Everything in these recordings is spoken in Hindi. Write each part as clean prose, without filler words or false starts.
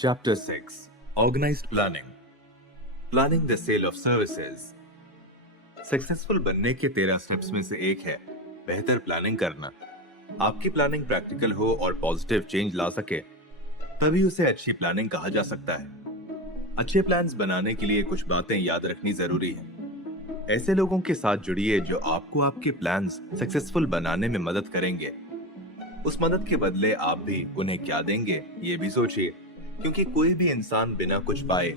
Chapter 6 Organized Planning Planning the Sale of Services successful बनने के 13 स्टेप्स में से एक है बेहतर प्लानिंग करना। आपकी प्लानिंग प्रैक्टिकल हो और पॉजिटिव चेंज ला सके तभी उसे अच्छी प्लानिंग कहा जा सकता है। अच्छे प्लान्स बनाने के लिए कुछ बातें याद रखनी जरूरी है। ऐसे लोगों के साथ जुड़िए जो आपको आपके प्लान्स सक्सेसफुल बनाने में मदद करेंगे। उस मदद के बदले आप भी उन्हें क्या देंगे ये भी सोचिए, क्योंकि कोई भी इंसान बिना कुछ पाए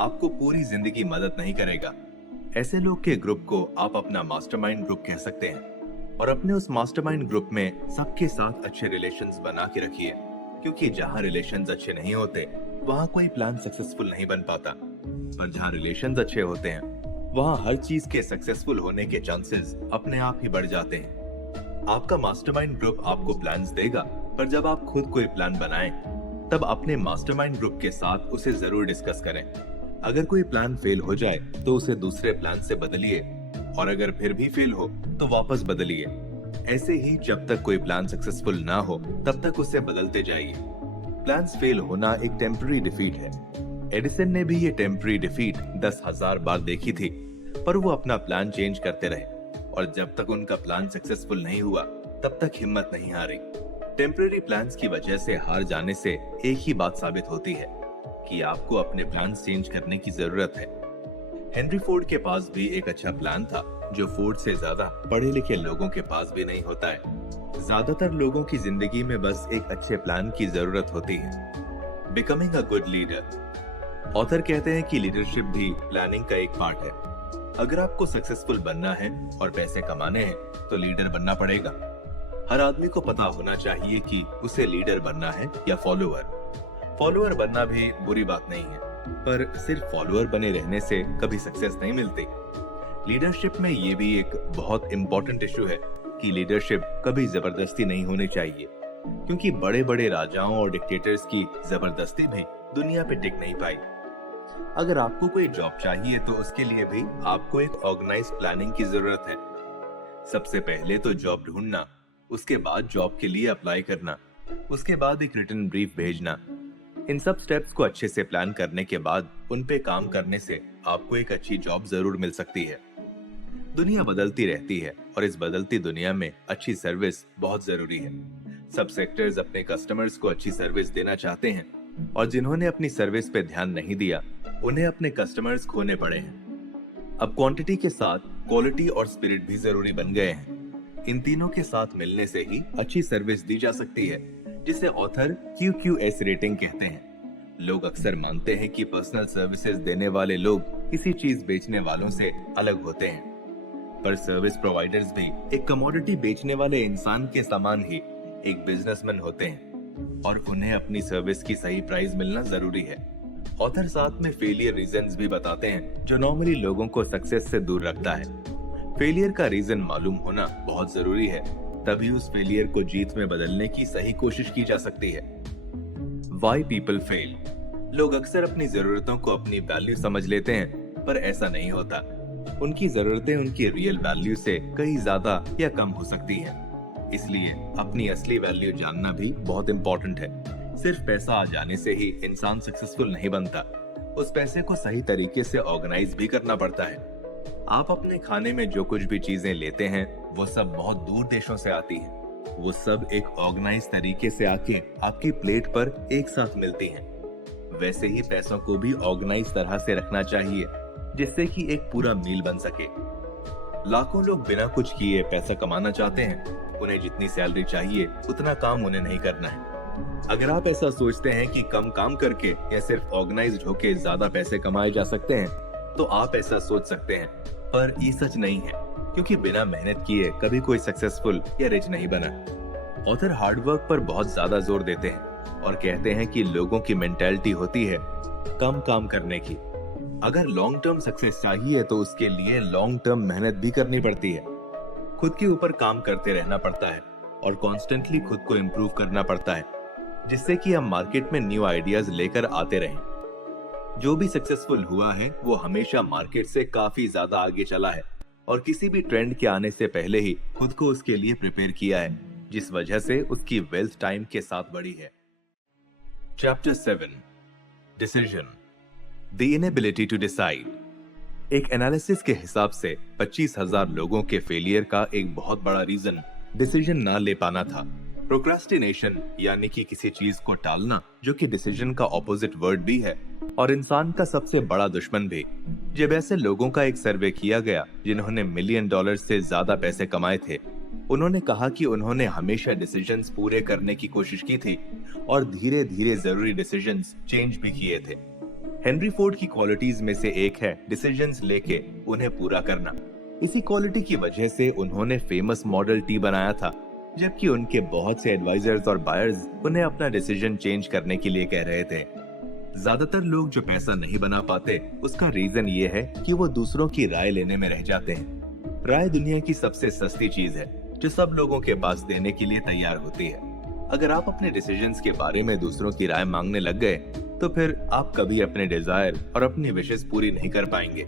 आपको पूरी जिंदगी मदद नहीं करेगा। ऐसे लोग के ग्रुप को आप अपना मास्टरमाइंड ग्रुप कह सकते हैं और अपने उस मास्टरमाइंड ग्रुप में सबके साथ अच्छे रिलेशंस बना के रखिए, क्योंकि जहां रिलेशंस अच्छे नहीं होते वहां कोई प्लान सक्सेसफुल नहीं बन पाता। पर जहां रिलेशंस अच्छे होते हैं वहां हर चीज के सक्सेसफुल होने के चांसेस अपने आप ही बढ़ जाते हैं। आपका मास्टरमाइंड ग्रुप आपको प्लान्स देगा, पर जब आप खुद कोई प्लान बनाएं तब अपने मास्टरमाइंड ग्रुप के साथ उसे जरूर डिस्कस करें। अगर कोई प्लान फेल हो जाए तो उसे दूसरे प्लान से बदलिए और अगर फिर भी फेल हो तो वापस बदलिए। ऐसे ही जब तक कोई प्लान सक्सेसफुल ना हो तब तक उसे बदलते जाइए। प्लान्स फेल होना एक टेम्पररी डिफीट है। एडिसन ने भी ये टेम्पररी डिफीट 10,000 बार देखी थी, पर वो अपना प्लान चेंज करते रहे और जब तक उनका प्लान सक्सेसफुल नहीं हुआ तब तक हिम्मत नहीं हारी। टेम्पररी प्लान्स की वजह से हार जाने से एक ही बात साबित होती है कि आपको अपने प्लान चेंज करने की जरूरत है। हेनरी फोर्ड के पास भी एक अच्छा प्लान था, जो फोर्ड से ज्यादा पढ़े लिखे लोगों के पास भी नहीं होता है। ज्यादातर लोगों की जिंदगी में बस एक अच्छे प्लान की जरूरत होती है। Becoming a good leader. Author कहते हैं कि लीडरशिप भी प्लानिंग का एक पार्ट है। अगर आपको सक्सेसफुल बनना है और पैसे कमाने हैं तो लीडर बनना पड़ेगा। हर आदमी को पता होना चाहिए कि उसे लीडर बनना है या फॉलोअर। फॉलोअर बनना भी बुरी बात नहीं है, पर सिर्फ फॉलोअर बने रहने से कभी सक्सेस नहीं मिलती। लीडरशिप में ये भी एक बहुत इंपॉर्टेंट इशू है कि लीडरशिप कभी जबरदस्ती नहीं होनी चाहिए, क्योंकि बड़े बड़े राजाओं और डिक्टेटर्स की जबरदस्ती भी दुनिया पे टिक नहीं पाई। अगर आपको कोई जॉब चाहिए तो उसके लिए भी आपको एक ऑर्गेनाइज्ड प्लानिंग की जरूरत है। सबसे पहले तो जॉब ढूंढना, उसके बाद जॉब के लिए अप्लाई करना, उसके बाद एक रिटन ब्रीफ भेजना। इन सब स्टेप्स को अच्छे से प्लान करने के बाद उन पे काम करने से आपको एक अच्छी जॉब जरूर मिल सकती है। दुनिया बदलती रहती है और इस बदलती दुनिया में अच्छी सर्विस बहुत जरूरी है। सब सेक्टर्स अपने कस्टमर्स को अच्छी सर्विस देना चाहते हैं और जिन्होंने अपनी सर्विस पे ध्यान नहीं दिया उन्हें अपने कस्टमर्स खोने पड़े हैं। अब क्वांटिटी के साथ क्वालिटी और स्पिरिट भी जरूरी बन गए हैं। इन तीनों के साथ मिलने से ही अच्छी सर्विस दी जा सकती है, जिसे ऑथर QQS रेटिंग कहते हैं। लोग अक्सर मानते हैं कि पर्सनल सर्विसेज देने वाले लोग किसी चीज बेचने वालों से अलग होते हैं, पर सर्विस प्रोवाइडर्स भी एक कमोडिटी बेचने वाले इंसान के समान ही एक बिजनेसमैन होते हैं और उन्हें अपनी सर्विस की सही प्राइस मिलना जरूरी है। ऑथर साथ में फेलियर रीजंस भी बताते हैं जो नॉर्मली लोगों को सक्सेस से दूर रखता है। फेलियर का रीजन मालूम होना बहुत जरूरी है, तभी उस फेलियर को जीत में बदलने की सही कोशिश की जा सकती है। Why people fail। लोग अक्सर अपनी जरूरतों को अपनी वैल्यू समझ लेते हैं, पर ऐसा नहीं होता। उनकी जरूरतें उनकी रियल वैल्यू से कहीं ज्यादा या कम हो सकती हैं। इसलिए अपनी असली वैल्यू जानना भी बहुत इंपॉर्टेंट है। सिर्फ पैसा आ जाने से ही इंसान सक्सेसफुल नहीं बनता। उस पैसे को सही तरीके से ऑर्गेनाइज भी करना पड़ता है। आप अपने खाने में जो कुछ भी चीजें लेते हैं वो सब बहुत दूर देशों से आती हैं। वो सब एक ऑर्गेनाइज तरीके से आके आपकी प्लेट पर एक साथ मिलती हैं। वैसे ही पैसों को भी ऑर्गेनाइज तरह से रखना चाहिए, जिससे कि एक पूरा मील बन सके। लाखों लोग बिना कुछ किए पैसा कमाना चाहते हैं। उन्हें जितनी सैलरी चाहिए उतना काम उन्हें नहीं करना है। अगर आप ऐसा सोचते हैं कि कम काम करके या सिर्फ ऑर्गेनाइज्ड होके ज्यादा पैसे कमाए जा सकते हैं, तो आप ऐसा सोच सकते हैं, पर ये सच नहीं है, क्योंकि बिना मेहनत किए कभी कोई सक्सेसफुल या रिच नहीं बना। ऑथर हार्डवर्क पर बहुत ज्यादा जोर देते हैं और कहते हैं कि लोगों की मेंटालिटी होती है कम काम करने की। अगर लॉन्ग टर्म सक्सेस चाहिए तो उसके लिए लॉन्ग टर्म मेहनत भी करनी पड़ती है। खुद के ऊपर काम करते रहना पड़ता है और कॉन्स्टेंटली खुद को इम्प्रूव करना पड़ता है, जिससे कि हम मार्केट में न्यू आइडियाज लेकर आते रहें। जो भी सक्सेसफुल हुआ है वो हमेशा मार्केट से काफी ज्यादा आगे चला है और किसी भी ट्रेंड के आने से पहले ही खुद को उसके लिए प्रिपेयर किया है, जिस वजह से उसकी वेल्थ टाइम के साथ बढ़ी है। Chapter 7 decision, the inability to decide. एक एनालिसिस के हिसाब से 25,000 लोगों के फेलियर का एक बहुत बड़ा रीजन डिसीजन ना ले पाना था। प्रोक्रास्टिनेशन यानी कि किसी चीज को टालना, जो कि डिसीजन का ऑपोजिट वर्ड भी है और इंसान का सबसे बड़ा दुश्मन भी। जब ऐसे लोगों का एक सर्वे किया गया जिन्होंने $1 मिलियन से ज्यादा पैसे कमाए थे, उन्होंने कहा कि उन्होंने हमेशा डिसीजंस पूरे करने की कोशिश की थी और धीरे धीरे जरूरी डिसीजंस चेंज भी किए थे। हेनरी फोर्ड की क्वालिटीज में से एक है डिसीजंस लेके उन्हें पूरा करना। इसी क्वालिटी की वजह से उन्होंने फेमस मॉडल टी बनाया था, जबकि उनके बहुत से एडवाइजर्स और बायर्स उन्हें अपना डिसीजन चेंज करने के लिए कह रहे थे। ज्यादातर लोग जो पैसा नहीं बना पाते, उसका रीजन ये है कि वो दूसरों की राय लेने में रह जाते हैं। राय दुनिया की सबसे सस्ती चीज है जो सब लोगों के पास देने के लिए तैयार होती है। अगर आप अपने डिसीजंस के बारे में दूसरों की राय मांगने लग गए तो फिर आप कभी अपने डिजायर और अपनी विशेस पूरी नहीं कर पाएंगे।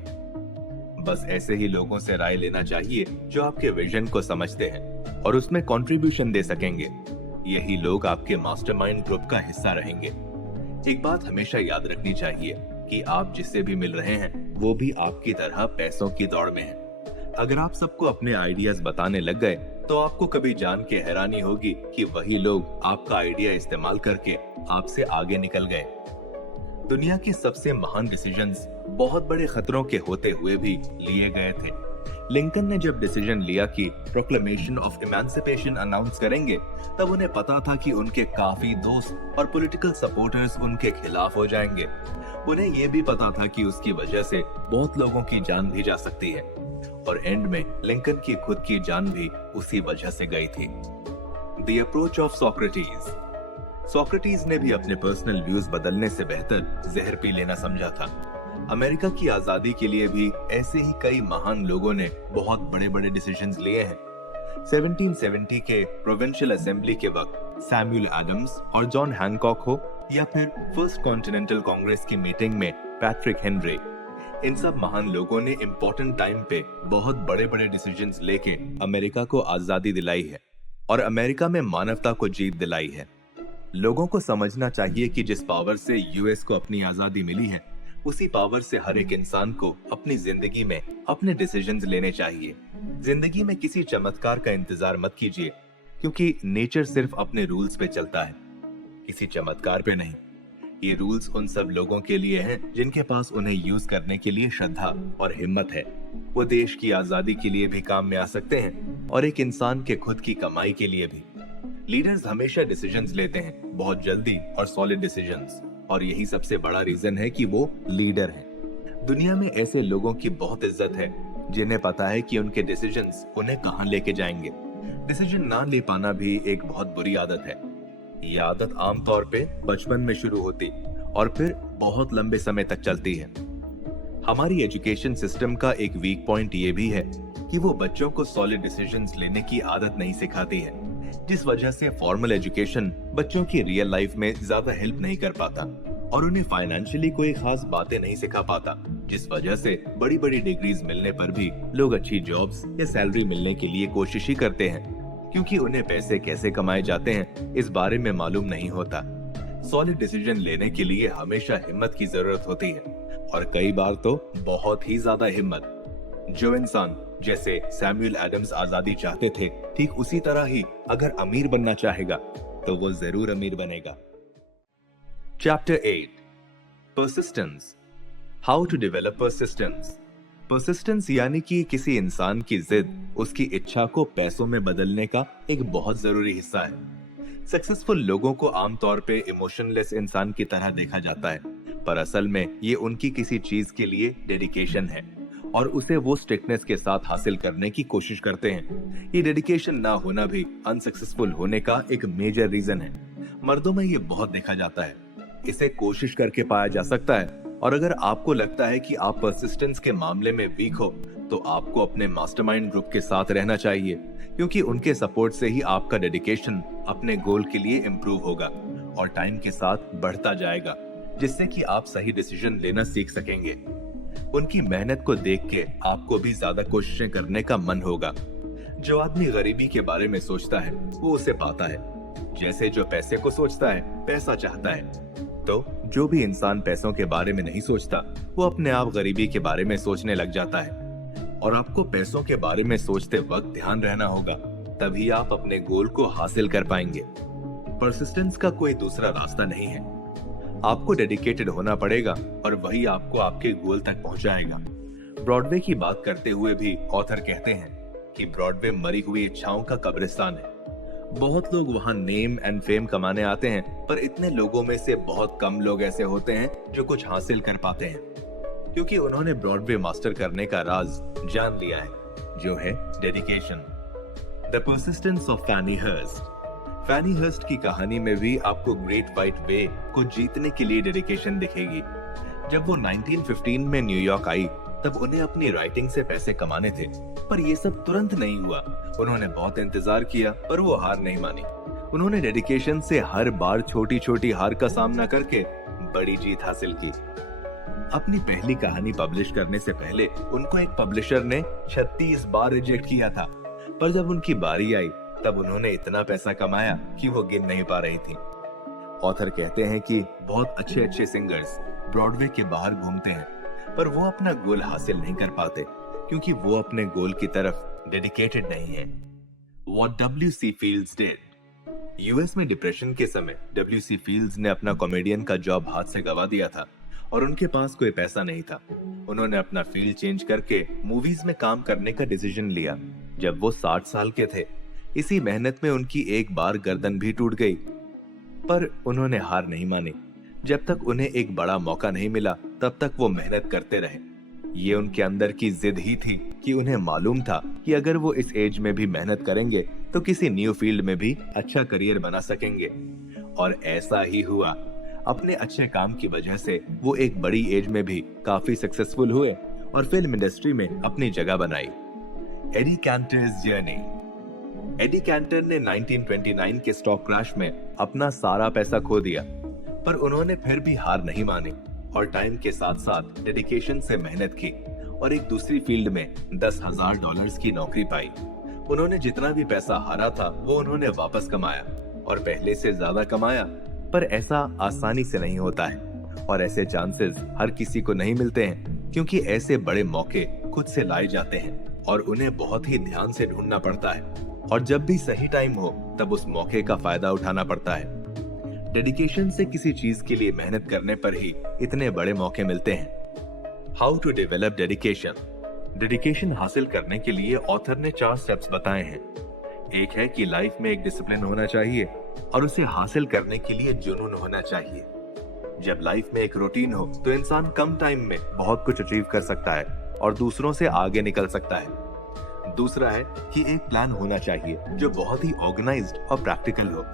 बस ऐसे ही लोगों से राय लेना चाहिए जो आपके विजन को समझते हैं और उसमें कंट्रीब्यूशन दे सकेंगे। यही लोग आपके मास्टरमाइंड ग्रुप का हिस्सा रहेंगे। एक बात हमेशा याद रखनी चाहिए कि आप जिससे भी मिल रहे हैं वो भी आपकी तरह पैसों की दौड़ में है। अगर आप सबको अपने आइडियाज बताने लग गए तो आपको कभी जान के हैरानी होगी कि वही लोग आपका आइडिया इस्तेमाल करके आपसे आगे निकल गए। दुनिया के सबसे महान डिसीजंस बहुत बड़े खतरों के होते हुए भी लिए गए थे। लिंकन ने जब डिसीजन लिया कि प्रोक्लेमेशन ऑफ इमेंसिपेशन अनाउंस करेंगे, तब उन्हें पता था कि उनके काफी दोस्त और पॉलिटिकल सपोर्टर्स उनके खिलाफ हो जाएंगे। उन्हें यह भी पता था कि उसकी वजह से बहुत लोगों की जान भी जा सकती है और एंड में लिंकन की खुद की जान भी उसी वजह से गई थी। The approach of Socrates. Socrates ने भी अपने पर्सनल व्यूज बदलने से बेहतर जहर पी लेना समझा था। अमेरिका की आजादी के लिए भी ऐसे ही कई महान लोगों ने बहुत बड़े बड़े डिसीजंस लिए हैं। 1770 के प्रोविंशियल असेंबली के वक्त सैमुअल एडम्स और जॉन हैनकॉक हो या फिर फर्स्ट कॉन्टिनेंटल कांग्रेस की मीटिंग में पैट्रिक हेनरी, इन सब महान लोगों ने इम्पोर्टेंट टाइम पे बहुत बड़े बड़े डिसीजंस लेके अमेरिका को आजादी दिलाई है और अमेरिका में मानवता को जीत दिलाई है। लोगों को समझना चाहिए कि जिस पावर से यूएस को अपनी आजादी मिली है, उसी पावर से हर एक इंसान को अपनी जिंदगी में अपने डिसीजंस लेने चाहिए। जिंदगी में किसी चमत्कार का इंतजार मत कीजिए, क्योंकि नेचर सिर्फ अपने रूल्स पे चलता है, किसी चमत्कार पे नहीं। ये रूल्स उन सब लोगों के लिए हैं जिनके पास उन्हें यूज करने के लिए श्रद्धा और हिम्मत है। वो देश की आजादी के लिए भी काम में आ सकते हैं और एक इंसान के खुद की कमाई के लिए भी। लीडर्स हमेशा डिसीजंस लेते हैं, बहुत जल्दी और सॉलिड डिसीजंस, और यही सबसे बड़ा रीजन है कि वो लीडर हैं। दुनिया में ऐसे लोगों की बहुत इज्जत है जिन्हें पता है कि उनके डिसीजंस उन्हें कहां लेके जाएंगे। डिसीजन ना ले पाना भी एक बहुत बुरी आदत है। ये आदत आमतौर पे बचपन में शुरू होती और फिर बहुत लंबे समय तक चलती है। हमारी एजुकेशन सिस्टम का एक वीक पॉइंट ये भी है कि वो बच्चों को सॉलिड डिसीजंस लेने की आदत नहीं सिखाती है, जिस वजह से फॉर्मल एजुकेशन बच्चों की रियल लाइफ में ज्यादा हेल्प नहीं कर पाता और उन्हें फाइनेंशियली कोई खास बातें नहीं सिखा पाता, जिस वजह से बड़ी बड़ी डिग्रीज मिलने पर भी लोग अच्छी जॉब्स या सैलरी मिलने के लिए कोशिश ही करते हैं, क्योंकि उन्हें पैसे कैसे कमाए जाते हैं इस बारे में मालूम नहीं होता। सॉलिड डिसीजन लेने के लिए हमेशा हिम्मत की जरूरत होती है और कई बार तो बहुत ही ज्यादा हिम्मत। जो इंसान जैसे सैमुअल एडम्स आजादी चाहते थे, ठीक उसी तरह ही अगर अमीर बनना चाहेगा तो वो जरूर अमीर बनेगा। Chapter 8, persistence. How to develop persistence. Persistence यानी कि किसी इंसान की जिद उसकी इच्छा को पैसों में बदलने का एक बहुत जरूरी हिस्सा है। सक्सेसफुल लोगों को आमतौर पे इमोशनलेस इंसान की तरह देखा जाता है, पर असल में ये उनकी किसी चीज के लिए डेडिकेशन है और उसे वो स्ट्रिक्टनेस के साथ हासिल करने की कोशिश करते हैं। ये डेडिकेशन ना होना भी अनसक्सेसफुल होने का एक मेजर रीजन है। मर्दों में ये बहुत देखा जाता है, इसे कोशिश करके पाया जा सकता है। और अगर आपको लगता है कि आप परसिस्टेंस के मामले में वीक हो, तो आपको अपने मास्टरमाइंड ग्रुप के साथ रहना चाहिए, क्योंकि उनके सपोर्ट से ही आपका डेडिकेशन अपने गोल के लिए इम्प्रूव होगा और टाइम के साथ बढ़ता जाएगा, जिससे कि आप सही डिसीजन लेना सीख सकेंगे। उनकी मेहनत को देख के आपको भी ज्यादा कोशिशें करने का मन होगा। जो आदमी गरीबी के बारे में सोचता है वो उसे पाता है, जैसे जो पैसे को सोचता है पैसा चाहता है। तो जो भी इंसान पैसों के बारे में नहीं सोचता वो अपने आप गरीबी के बारे में सोचने लग जाता है। और आपको पैसों के बारे में सोचते वक्त ध्यान रहना होगा, तभी आप अपने गोल को हासिल कर पाएंगे। परसिस्टेंस का कोई दूसरा रास्ता नहीं है। आपको डेडिकेटेड होना पड़ेगा और वही आपको आपके गोल तक पहुंचाएगा। ब्रॉडवे की बात करते हुए भी ऑथर कहते हैं कि ब्रॉडवे मरी हुई इच्छाओं का कब्रिस्तान है। बहुत लोग वहां नेम एंड फेम कमाने आते हैं, पर इतने लोगों में से बहुत कम लोग ऐसे होते हैं जो कुछ हासिल कर पाते हैं, क्योंकि उन्होंने ब्रॉडवे मास्टर करने का राज जान लिया है, जो है dedication. The persistence of Fannie Hurst. Fannie Hurst की कहानी में भी आपको ग्रेट व्हाइट वे को जीतने के लिए डेडिकेशन दिखेगी। जब वो 1915 में न्यूयॉर्क आई तब उन्हें अपनी राइटिंग से पैसे कमाने थे, पर ये सब तुरंत नहीं हुआ। उन्होंने बहुत इंतजार किया पर वो हार नहीं मानी। उन्होंने डेडिकेशन से हर बार छोटी छोटी हार का सामना करके बड़ी जीत हासिल की। अपनी पहली कहानी पब्लिश करने से पहले उनको एक पब्लिशर ने 36 बार रिजेक्ट किया था, पर जब उनकी बारी आई तब उन्होंने इतना पैसा कमाया कि वो गिन नहीं पा रही थी। ऑथर कहते हैं कि बहुत अच्छे अच्छे सिंगर्स ब्रॉडवे के बाहर घूमते हैं, पर वो अपना गोल हासिल नहीं कर पाते क्योंकि वो अपने गोल की तरफ डेडिकेटेड नहीं है। What W.C. Fields did। US में डिप्रेशन के समय W.C. Fields ने अपना कॉमेडियन का जॉब हाथ से गवा दिया था और उनके पास कोई पैसा नहीं था। उन्होंने अपना फील्ड चेंज करके मूवीज में काम करने का डिसीजन लिया जब वो 60 साल के थे। इसी मेहनत में उनकी एक बार गर्दन भी टूट गई, पर उन्होंने हार नहीं मानी। जब तक उन्हें एक बड़ा मौका नहीं मिला तब तक वो मेहनत करते रहे। ये उनके अंदर की जिद ही थी कि उन्हें मालूम था कि अगर वो इस एज में भी मेहनत करेंगे तो किसी न्यू फील्ड में भी अच्छा करियर बना सकेंगे। और ऐसा ही हुआ। अपने अच्छे काम की वजह से वो एक बड़ी एज में भी काफी सक्सेसफुल हुए और फिल्म इंडस्ट्री में अपनी जगह बनाई। Eddie Cantor's journey. Eddie Cantor ने 1929 के स्टॉक क्रैश में अपना सारा पैसा खो दिया, पर उन्होंने फिर भी हार नहीं मानी और टाइम के साथ साथ डेडिकेशन से मेहनत की और एक दूसरी फील्ड में $10,000 की नौकरी पाई। उन्होंने जितना भी पैसा हारा था वो उन्होंने वापस कमाया और पहले से ज्यादा कमाया, पर ऐसा आसानी से नहीं होता है और ऐसे चांसेस हर किसी को नहीं मिलते हैं, क्योंकि ऐसे बड़े मौके खुद से लाए जाते हैं और उन्हें बहुत ही ध्यान से ढूंढना पड़ता है और जब भी सही टाइम हो तब उस मौके का फायदा उठाना पड़ता है। डेडिकेशन से किसी चीज के लिए मेहनत करने पर ही इतने बड़े मौके मिलते हैं। How to develop dedication. Dedication हासिल करने के लिए ऑथर ने 4 स्टेप्स बताए हैं। एक है कि लाइफ में एक डिसिप्लिन होना चाहिए और उसे हासिल करने के लिए जुनून होना चाहिए। जब लाइफ में एक रूटीन हो तो इंसान कम टाइम में बहुत कुछ अचीव कर सकता है और दूसरों से आगे निकल सकता है। दूसरा है कि एक प्लान होना चाहिए जो बहुत ही ऑर्गेनाइज्ड और प्रैक्टिकल हो।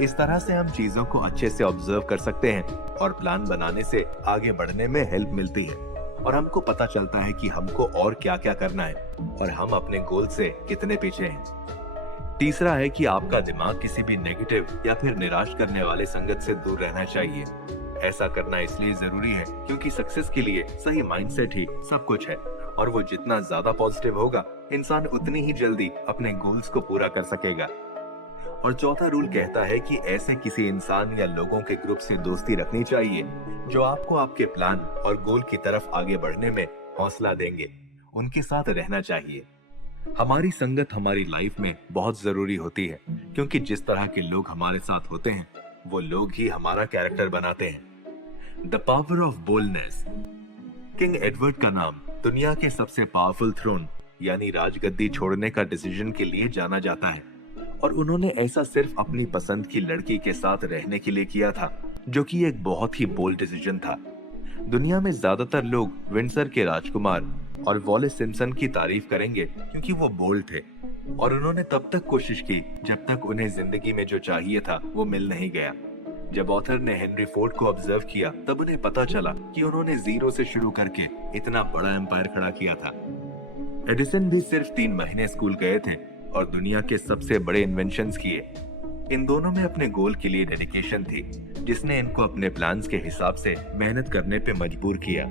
इस तरह से हम चीजों को अच्छे से ऑब्जर्व कर सकते हैं और प्लान बनाने से आगे बढ़ने में हेल्प मिलती है और हमको पता चलता है कि हमको और क्या क्या करना है और हम अपने गोल से कितने पीछे हैं। तीसरा है कि आपका दिमाग किसी भी नेगेटिव या फिर निराश करने वाले संगत से दूर रहना चाहिए। ऐसा करना इसलिए जरूरी है क्योंकि सक्सेस के लिए सही माइंडसेट ही सब कुछ है और वो जितना ज्यादा पॉजिटिव होगा इंसान उतनी ही जल्दी अपने गोल्स को पूरा कर सकेगा। और चौथा रूल कहता है कि ऐसे किसी इंसान या लोगों के ग्रुप से दोस्ती रखनी चाहिए जो आपको आपके प्लान और गोल की तरफ आगे बढ़ने में हौसला देंगे। उनके साथ रहना चाहिए। हमारी संगत हमारी लाइफ में बहुत जरूरी होती है, क्योंकि जिस तरह के लोग हमारे साथ होते हैं वो लोग ही हमारा कैरेक्टर बनाते हैं। The power of boldness. King Edward का नाम दुनिया के सबसे पावरफुल थ्रोन यानी राजगद्दी छोड़ने का डिसीजन के लिए जाना जाता है और उन्होंने ऐसा सिर्फ अपनी पसंद की लड़की के साथ रहने के लिए किया था, जो कि एक बहुत ही बोल्ड डिसीजन था। दुनिया में ज्यादातर लोग विंडसर के राजकुमार और वॉलेस सिम्पसन की तारीफ करेंगे क्योंकि वो बोल्ड थे और उन्होंने तब तक कोशिश की जब तक उन्हें जिंदगी में जो चाहिए था वो मिल नहीं गया। जब ऑथर ने हेनरी फोर्ड को ऑब्जर्व किया तब उन्हें पता चला कि उन्होंने जीरो से शुरू करके इतना बड़ा एम्पायर खड़ा किया था। एडिसन भी सिर्फ 3 महीने स्कूल गए थे और दुनिया के सबसे बड़े इन्वेंशंस किए। इन दोनों में अपने गोल के लिए डेडिकेशन थी, जिसने इनको अपने प्लान्स के हिसाब से मेहनत करने पे मजबूर किया।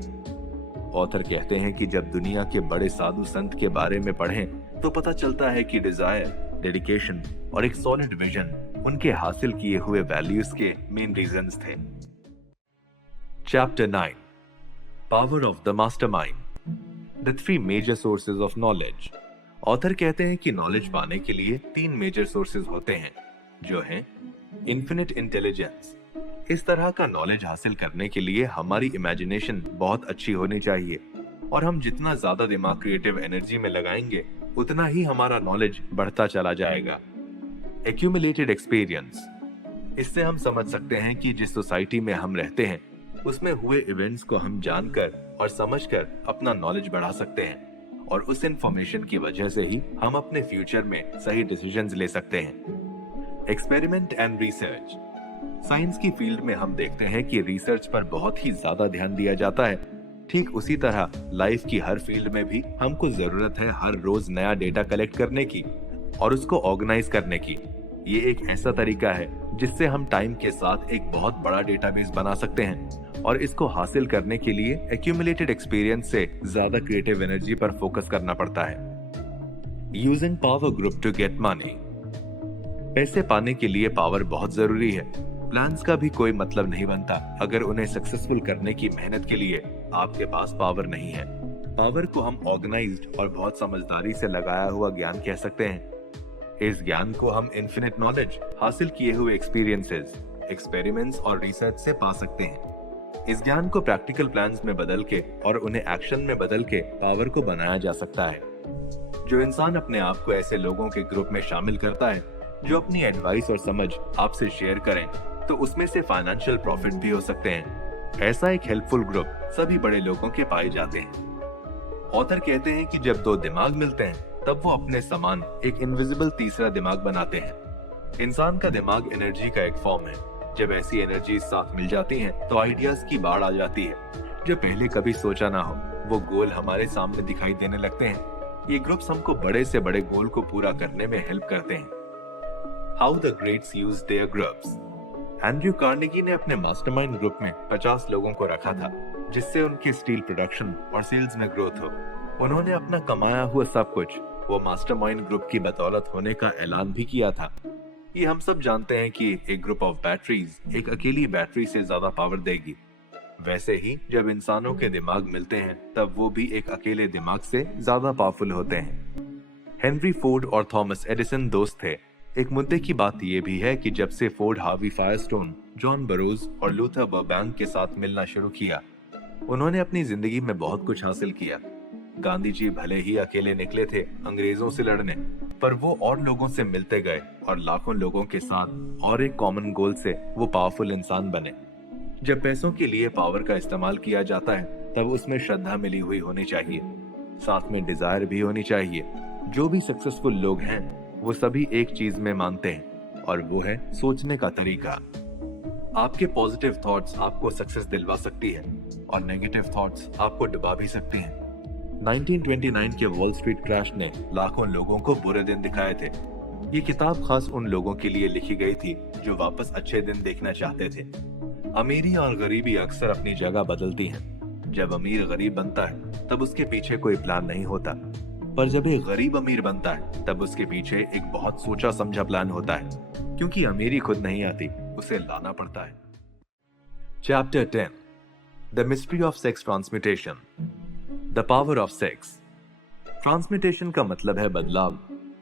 ऑथर कहते हैं कि जब दुनिया के बड़े साधु संत के बारे में पढ़ें तो पता चलता है कि डिजायर, डेडिकेशन और एक सॉलिड विजन उनके हासिल किए हुए वैल्यूज के मेन रीजंस थे। Chapter 9. Power of the Mastermind. The three major sources of knowledge. Author कहते हैं कि नॉलेज पाने के लिए 3 मेजर सोर्सेज होते हैं, जो हैं इन्फिनिट इंटेलिजेंस। इस तरह का नॉलेज हासिल करने के लिए हमारी इमेजिनेशन बहुत अच्छी होनी चाहिए, और हम जितना ज्यादा दिमाग क्रिएटिव एनर्जी में लगाएंगे उतना ही हमारा नॉलेज बढ़ता चला जाएगा। Accumulated experience. इससे हम समझ सकते हैं कि जिस सोसाइटी में हम रहते हैं उसमें हुए इवेंट्स को हम जानकर और समझकर अपना नॉलेज बढ़ा सकते हैं, और उस इंफॉर्मेशन की वजह से ही हम अपने फ्यूचर में सही डिसीजंस ले सकते हैं। Experiment and research. साइंस की फील्ड में हम देखते हैं कि रिसर्च पर बहुत ही ज्यादा ध्यान दिया जाता है। ठीक उसी तरह लाइफ की हर फील्ड में भी हमको जरूरत है हर रोज नया डेटा कलेक्ट करने की और उसको ऑर्गेनाइज करने की। ये एक ऐसा तरीका है जिससे हम टाइम के साथ एक बहुत बड़ा डेटाबेस बना सकते हैं, और इसको हासिल करने के लिए एक्यूमुलेटेड एक्सपीरियंस से ज्यादा क्रिएटिव एनर्जी पर फोकस करना पड़ता है। Using power group to get money. पैसे पाने के लिए पावर बहुत जरूरी है। प्लान्स का भी कोई मतलब नहीं बनता अगर उन्हें सक्सेसफुल करने की मेहनत के लिए आपके पास पावर नहीं है। पावर को हम ऑर्गेनाइज्ड और बहुत समझदारी से लगाया हुआ ज्ञान कह सकते हैं। इस ज्ञान को हम इन्फिनिट नॉलेज, हासिल किए हुए एक्सपीरियंसेस, एक्सपेरिमेंट्स और रिसर्च से पा सकते हैं। इस ज्ञान को प्रैक्टिकल प्लान्स में बदल के और उन्हें एक्शन में बदल के पावर को बनाया जा सकता है। जो इंसान अपने आप को ऐसे लोगों के ग्रुप में शामिल करता है जो अपनी एडवाइस और समझ आपसे शेयर करें, तो उसमें से फाइनेंशियल प्रॉफिट भी हो सकते हैं। ऐसा एक हेल्पफुल ग्रुप सभी बड़े लोगों के पाए जाते हैं। ऑथर कहते हैं कि जब 2 दिमाग मिलते हैं तब वो अपने समान एक इनविजिबल तीसरा दिमाग बनाते हैं। इंसान का दिमाग एनर्जी का एक फॉर्म है। जब ऐसी एनर्जी साथ मिल जाती हैं, तो आइडियाज की बाढ़ आ जाती है। जो पहले कभी सोचा ना हो वो गोल हमारे सामने दिखाई देने लगते हैं। ये ग्रुप्स हमको बड़े से बड़े गोल को पूरा करने में हेल्प करते हैं। How the greats use their groups. Andrew Carnegie ने अपने मास्टरमाइंड ग्रुप में 50 लोगों को रखा था, जिससे उनके स्टील प्रोडक्शन और सेल्स में ग्रोथ हो। उन्होंने अपना कमाया हुआ सब कुछ वो मास्टरमाइंड ग्रुप की बदौलत होने का ऐलान भी किया था। ये हम सब जानते हैं कि एक ग्रुप ऑफ बैटरीज एक अकेली बैटरी से ज्यादा पावर देगी। वैसे ही जब इंसानों के दिमाग मिलते हैं तब वो भी एक अकेले दिमाग से ज्यादा पावरफुल होते हैं। हेनरी फोर्ड और थॉमस एडिसन दोस्त थे। एक मुद्दे की बात यह भी है कि जब से फोर्ड हार्वी फायरस्टोन, जॉन बरोज और लूथर बर्बैंक के साथ मिलना शुरू किया, उन्होंने अपनी जिंदगी में बहुत कुछ हासिल किया। गांधी जी भले ही अकेले निकले थे अंग्रेजों से लड़ने, पर वो और लोगों से मिलते गए और लाखों लोगों के साथ और एक कॉमन गोल से वो पावरफुल इंसान बने। जब पैसों के लिए पावर का इस्तेमाल किया जाता है तब उसमें श्रद्धा मिली हुई होनी चाहिए, साथ में डिजायर भी होनी चाहिए। जो भी सक्सेसफुल लोग हैं वो सभी एक चीज में मानते हैं, और वो है सोचने का तरीका। आपके पॉजिटिव थॉट्स आपको सक्सेस दिलवा सकती है और नेगेटिव थॉट्स आपको डुबा भी सकती हैं। 1929 के वॉल स्ट्रीट क्रैश ने लाखों लोगों को बुरे दिन दिखाए थे। ये किताब खास उन लोगों के लिए लिखी गई थी जो वापस अच्छे दिन देखना चाहते थे। अमीरी और गरीबी अक्सर अपनी जगह बदलती हैं। जब अमीर गरीब बनता है तब उसके पीछे कोई प्लान नहीं होता, पर जब एक गरीब अमीर बनता है तब उसके पीछे एक बहुत सोचा समझा प्लान होता है, क्योंकि अमीरी खुद नहीं आती, उसे लाना पड़ता है। Chapter 10. The mystery of sex transmutation. The power of sex. Transmutation का मतलब है बदलाव,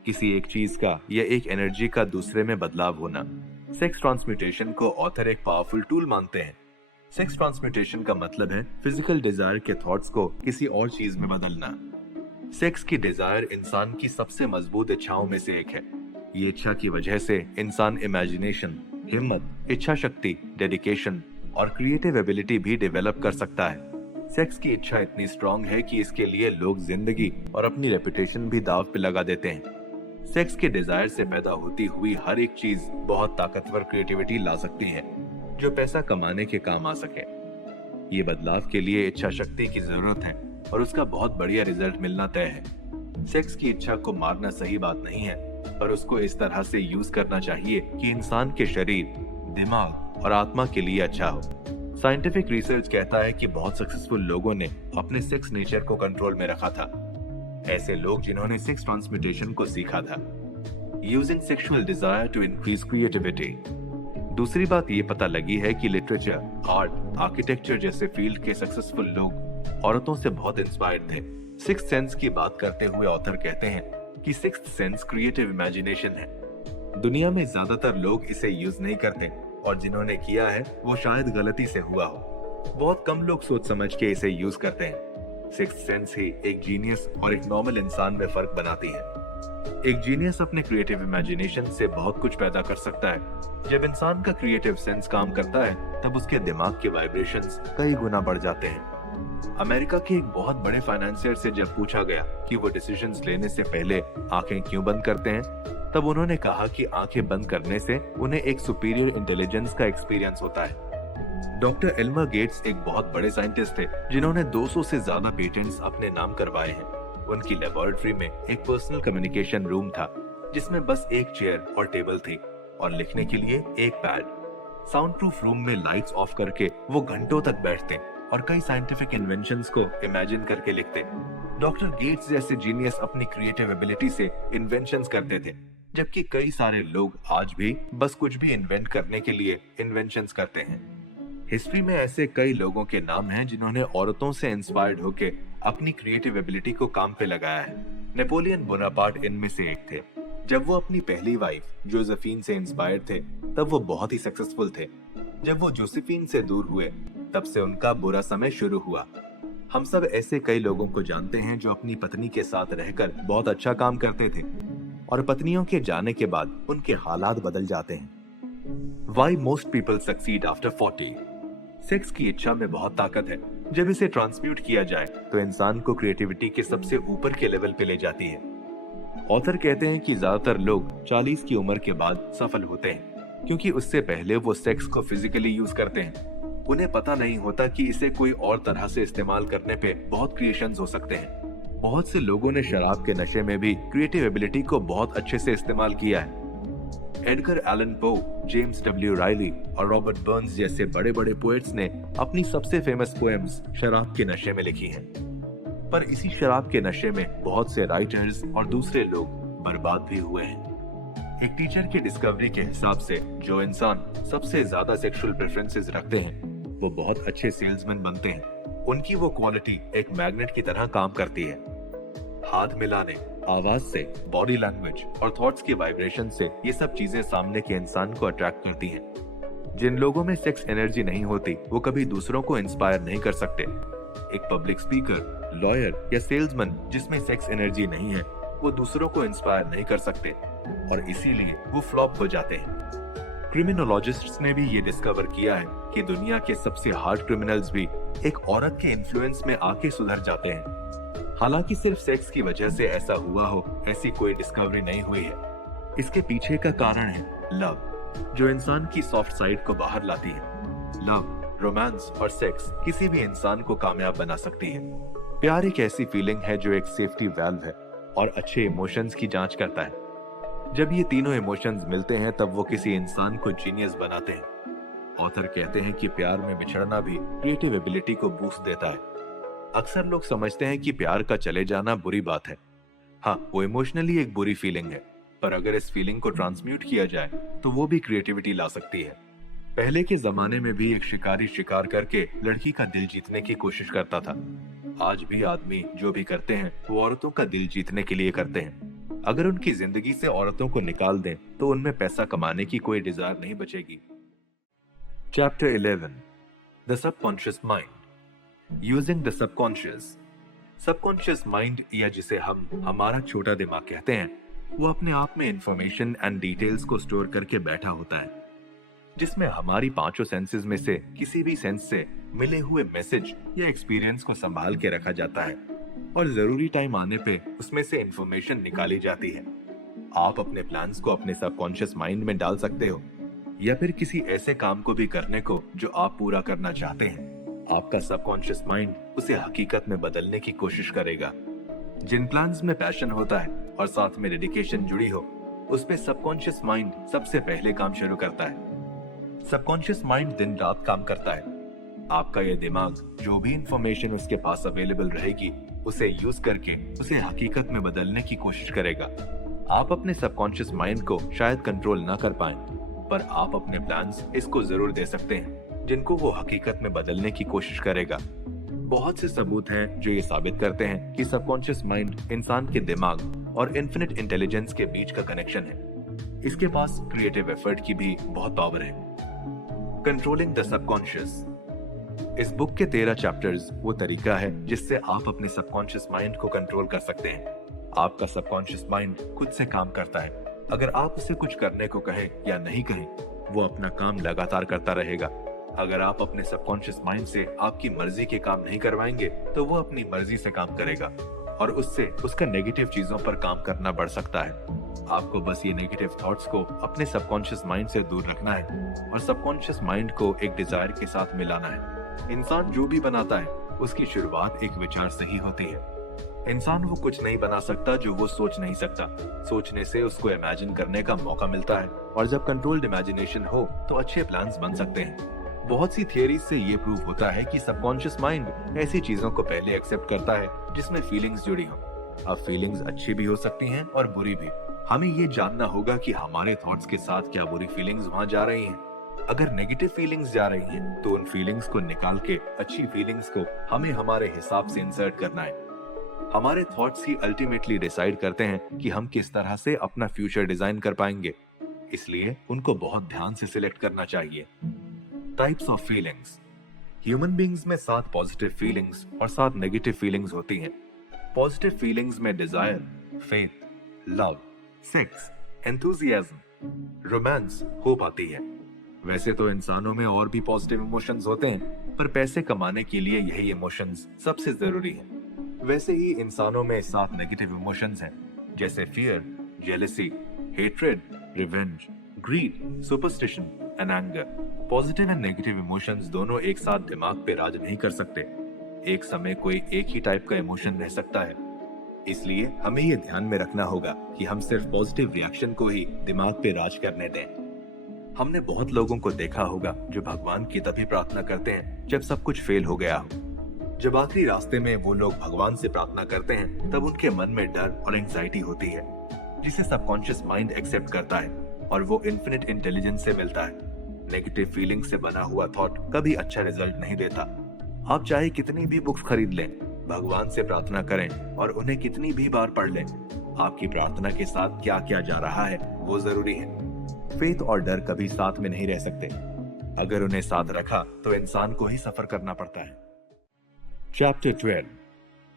किसी एक चीज का या एक एनर्जी का दूसरे में बदलाव होना। सेक्स ट्रांसम्यूटेशन को ऑथर एक पावरफुल टूल मानते हैं। सेक्स ट्रांसम्यूटेशन का मतलब है फिजिकल डिजायर के थॉट्स को किसी और चीज में बदलना। सेक्स की डिजायर इंसान की सबसे मजबूत इच्छाओं में से एक है। ये इच्छा की वजह से इंसान इमेजिनेशन, हिम्मत, इच्छा शक्ति, डेडिकेशन और क्रिएटिव एबिलिटी भी डेवलप कर सकता है। सेक्स की इच्छा इतनी स्ट्रांग है कि इसके लिए लोग जिंदगी और अपनी रेपुटेशन भी दांव पे लगा देते हैं। सेक्स के डिजायर से पैदा होती हुई हर एक चीज बहुत ताकतवर क्रिएटिविटी ला सकती है जो पैसा कमाने के काम आ सके। ये बदलाव के लिए इच्छा शक्ति की जरूरत है और उसका बहुत बढ़िया रिजल्ट मिलना तय है। सेक्स की इच्छा को मारना सही बात नहीं है, पर उसको इस तरह से यूज करना चाहिए कि इंसान के शरीर, दिमाग और आत्मा के लिए अच्छा हो। साइंटिफिक रिसर्च कहता है कि बहुत सक्सेसफुल लोगों ने अपने सेक्स नेचर को कंट्रोल में रखा था। ऐसे लोग जिन्होंने सेक्स ट्रांसम्यूटेशन को सीखा था। Using sexual desire to increase creativity. दूसरी बात ये पता लगी है कि लिटरेचर, आर्ट, आर्किटेक्चर जैसे फील्ड के सक्सेसफुल लोग औरतों से बहुत इंस्पायर्ड थे। सिक्स्थ सेंस की बात करते हुए ऑथर कहते हैं कि सिक्स्थ सेंस क्रिएटिव इमेजिनेशन है। दुनिया में ज्यादातर लोग इसे यूज नहीं करते और जिन्होंने किया है वो शायद गलती से हुआ हो। बहुत कम लोग सोच समझ के इसे यूज करते हैं। सिक्स्थ सेंस ही एक जीनियस और एक नॉर्मल इंसान में फर्क बनाती है। एक जीनियस अपने क्रिएटिव इमेजिनेशन से बहुत कुछ पैदा कर सकता है। जब इंसान का क्रिएटिव सेंस काम करता है तब उसके दिमाग के वाइब्रेशंस कई गुना बढ़ जाते हैं। अमेरिका के एक बहुत बड़े फाइनेंसियर से जब पूछा गया कि वो डिसीजंस लेने से पहले आंखें क्यों बंद करते हैं, तब उन्होंने कहा कि आंखें बंद करने से उन्हें एक सुपीरियर इंटेलिजेंस का एक्सपीरियंस होता है। डॉक्टर एल्मर गेट्स एक बहुत बड़े साइंटिस्ट थे जिन्होंने 200 से ज्यादा पेटेंट्स अपने नाम करवाए हैं। उनकी लेबोरेटरी में एक पर्सनल कम्युनिकेशन रूम था जिसमें बस एक चेयर और टेबल थी और लिखने के लिए एक पैड। साउंड प्रूफ रूम में लाइट्स ऑफ करके वो घंटों तक बैठते और कई साइंटिफिक इन्वेंशंस को इमेजिन करके लिखते। डॉक्टर गेट्स जैसे जीनियस अपनी क्रिएटिव एबिलिटी से इन्वेंशंस करते थे, जबकि कई सारे लोग आज भी बस कुछ भी इन्वेंट करने के लिए इन्वेंशंस करते हैं। हिस्ट्री में ऐसे कई लोगों के नाम हैं जिन्होंने औरतों से इंस्पायर्ड होकर अपनी क्रिएटिव एबिलिटी को काम पे लगाया है। नेपोलियन बोनापार्ट इनमें से एक थे। जब वो अपनी पहली वाइफ जोसेफिन से इंस्पायर्ड थे तब वो बहुत ही सक्सेसफुल थे। जब वो जोसेफिन से दूर हुए तब से उनका बुरा समय शुरू हुआ। हम सब ऐसे कई लोगों को जानते हैं जो अपनी पत्नी के साथ रहकर बहुत अच्छा काम करते थे और पत्नियों के जाने के बाद उनके हालात बदल जाते हैं। Why most people succeed after 40? Sex की इच्छा में बहुत ताकत है। जब इसे ट्रांसम्यूट किया जाए तो इंसान को क्रिएटिविटी के सबसे ऊपर के लेवल पे ले जाती है। ऑथर कहते हैं कि ज्यादातर लोग 40 की उम्र के बाद सफल होते हैं क्योंकि उससे पहले वो सेक्स को फिजिकली यूज करते हैं। उन्हें पता नहीं होता कि इसे कोई और तरह से इस्तेमाल करने पे बहुत क्रिएशंस हो सकते हैं। बहुत से लोगों ने शराब के नशे में भी क्रिएटिव एबिलिटी को बहुत अच्छे से इस्तेमाल किया है। Edgar Allan Poe, James W Riley और रॉबर्ट बर्न्स जैसे बड़े बड़े पोएट्स ने अपनी सबसे फेमस पोएम्स शराब के नशे में लिखी हैं। पर इसी शराब के नशे में बहुत से राइटर्स और दूसरे लोग बर्बाद भी हुए हैं। एक टीचर की डिस्कवरी के हिसाब से जो इंसान सबसे ज्यादा सेक्सुअल प्रेफरेंसेस रखते हैं वो बहुत अच्छे सेल्समैन बनते हैं। उनकी वो क्वालिटी एक मैग्नेट की तरह काम करती है। हाथ मिलाने, आवाज से, बॉडी लैंग्वेज और थॉट्स के वाइब्रेशन से ये सब चीजें सामने के इंसान को अट्रैक्ट करती हैं। जिन लोगों में सेक्स एनर्जी नहीं होती वो कभी दूसरों को इंस्पायर नहीं कर सकते। एक पब्लिक स्पीकर, लॉयर या सेल्समैन जिसमें सेक्स एनर्जी नहीं है वो दूसरों को इंस्पायर नहीं कर सकते और इसीलिए वो फ्लॉप हो जाते हैं। क्रिमिनोलॉजिस्ट्स ने भी ये डिस्कवर किया है कि दुनिया के सबसे हार्ड क्रिमिनल्स भी एक औरत के इन्फ्लुएंस में आके सुधर जाते हैं। हालांकि सिर्फ सेक्स की वजह से ऐसा हुआ हो ऐसी कोई डिस्कवरी नहीं हुई है। इसके पीछे का कारण है लव, जो इंसान की सॉफ्ट साइड को बाहर लाती है। लव, रोमांस और सेक्स किसी भी इंसान को कामयाब बना सकती है। प्यार एक ऐसी फीलिंग है जो एक सेफ्टी वैल्व है और अच्छे इमोशंस की जांच करता है। जब ये तीनों इमोशंस मिलते हैं तब वो किसी इंसान को जीनियस बनाते हैं। ऑथर कहते हैं कि प्यार में बिछड़ना भी क्रिएटिव एबिलिटी को बूस्ट देता है। अक्सर लोग समझते हैं कि प्यार का चले जाना बुरी बात है। हाँ, वो इमोशनली एक बुरी फीलिंग है, पर अगर इस फीलिंग को ट्रांसम्यूट किया जाए तो वो भी क्रिएटिविटी ला सकती है। पहले के जमाने में भी एक शिकारी शिकार करके लड़की का दिल जीतने की कोशिश करता था। आज भी आदमी जो भी करते हैं वो औरतों का दिल जीतने के लिए करते हैं। अगर उनकी जिंदगी से औरतों को निकाल दें तो उनमें पैसा कमाने की कोई डिजायर नहीं बचेगी। Chapter 11, the subconscious mind. Using the subconscious. Subconscious mind, या जिसे हम हमारा छोटा दिमाग कहते हैं, वो अपने आप में इंफॉर्मेशन एंड डिटेल्स को स्टोर करके बैठा होता है, जिसमें हमारी पांचों सेंसेस में से किसी भी सेंस से मिले हुए मैसेज या एक्सपीरियंस को संभाल के रखा जाता है और जरूरी टाइम आने पे उसमें से इंफॉर्मेशन निकाली जाती है। आप अपने प्लान्स को अपने सबकॉन्शियस माइंड में डाल सकते हो या फिर किसी ऐसे काम को भी करने को जो आप पूरा करना चाहते हैं। आपका सबकॉन्शियस माइंड उसे हकीकत में बदलने की कोशिश करेगा। जिन प्लान्स में पैशन होता है और साथ में डेडिकेशन जुड़ी हो, उस पे सबकॉन्शियस माइंड सबसे पहले काम शुरू करता है। सबकॉन्शियस माइंड दिन रात काम करता है। आपका ये दिमाग जो भी इंफॉर्मेशन उसके पास अवेलेबल रहेगी उसे यूज करके उसे हकीकत में बदलने की कोशिश करेगा। आप अपने सबकॉन्शियस माइंड को शायद कंट्रोल ना कर पाएं, पर आप अपने प्लान्स इसको जरूर दे सकते हैं, जिनको वो हकीकत में बदलने की कोशिश करेगा। बहुत से सबूत हैं जो ये साबित करते हैं कि सबकॉन्शियस माइंड इंसान के दिमाग और इन्फिनिट इंटेलिजेंस के बीच का कनेक्शन है। इसके पास क्रिएटिव एफर्ट की भी बहुत पावर है। Controlling the subconscious. इस बुक के 13 चैप्टर्स वो तरीका है जिससे आप अपने सबकॉन्शियस माइंड को कंट्रोल कर सकते हैं। आपका सबकॉन्शियस माइंड खुद से काम करता है। अगर आप उसे कुछ करने को कहें या नहीं कहें, वो अपना काम लगातार करता रहेगा। अगर आप अपने सबकॉन्शियस माइंड से आपकी मर्जी के काम नहीं करवाएंगे, तो वो अपनी मर्जी से काम करेगा और उससे उसका नेगेटिव चीजों पर काम करना बढ़ सकता है। आपको बस ये नेगेटिव थॉट्स को अपने सबकॉन्शियस माइंड से दूर रखना है और सबकॉन्शियस माइंड को एक डिजायर के साथ मिलाना है। इंसान जो भी बनाता है, उसकी शुरुआत एक विचार से ही होती है। इंसान वो कुछ नहीं बना सकता जो वो सोच नहीं सकता। सोचने से उसको इमेजिन करने का मौका मिलता है, और जब कंट्रोल्ड इमेजिनेशन हो तो अच्छे प्लान्स बन सकते हैं। बहुत सी थियरीज से ये प्रूव होता है कि सबकॉन्शियस माइंड ऐसी चीजों को पहले एक्सेप्ट करता है जिसमें फीलिंग्स जुड़ी हो। अब फीलिंग्स अच्छी भी हो सकती हैं और बुरी भी। हमें ये जानना होगा कि हमारे थॉट्स के साथ क्या बुरी फीलिंग्स वहाँ जा रही हैं। अगर नेगेटिव फीलिंग्स जा रही हैं, तो उन फीलिंग्स को निकाल के अच्छी फीलिंग्स को हमें हमारे हिसाब से इंसर्ट करना है। हमारे थॉट्स ही अल्टीमेटली डिसाइड करते हैं कि हम किस तरह से अपना फ्यूचर डिजाइन कर पाएंगे, इसलिए उनको बहुत ध्यान से सिलेक्ट करना चाहिए। Types of feelings. Human beings में 7 पॉजिटिव फीलिंग्स और 7 नेगेटिव फीलिंग्स होती हैं। पॉजिटिव फीलिंग्स में desire, faith, love, sex, enthusiasm, romance, hope आती है। वैसे तो इंसानों में और भी पॉजिटिव इमोशंस होते हैं, पर पैसे कमाने के लिए यही इमोशंस सबसे जरूरी हैं। वैसे ही इंसानों में 7 नेगेटिव इमोशंस हैं, जैसे fear, jealousy, hatred, revenge, greed, superstition and anger. Positive and negative emotions दोनों एक साथ दिमाग पे राज नहीं कर सकते। एक समय कोई एक ही टाइप का इमोशन रह सकता है। इसलिए हमें ये ध्यान में रखना होगा कि हम सिर्फ पॉजिटिव रिएक्शन को ही दिमाग पे राज करने दें। हमने बहुत लोगों को देखा होगा जो भगवान की तभी प्रार्थना करते हैं जब सब कुछ फेल हो गया हो। जब आखिरी रास्ते में वो लोग भगवान से प्रार्थना करते हैं, तब उनके मन में डर और एंजाइटी होती है, जिसे सबकॉन्शियस माइंड एक्सेप्ट करता है और वो इन्फिनिट इंटेलिजेंस से मिलता है। नेगेटिव फीलिंग से बना हुआ थॉट कभी अच्छा रिजल्ट नहीं देता। आप चाहे कितनी भी बुक्स खरीद लें, भगवान से प्रार्थना करें और उन्हें कितनी भी बार पढ़ लें, आपकी प्रार्थना के साथ क्या किया जा रहा है वो जरूरी है। फेथ और डर कभी साथ में नहीं रह सकते। अगर उन्हें साथ रखा तो इंसान को ही सफर करना पड़ता है। Chapter 12,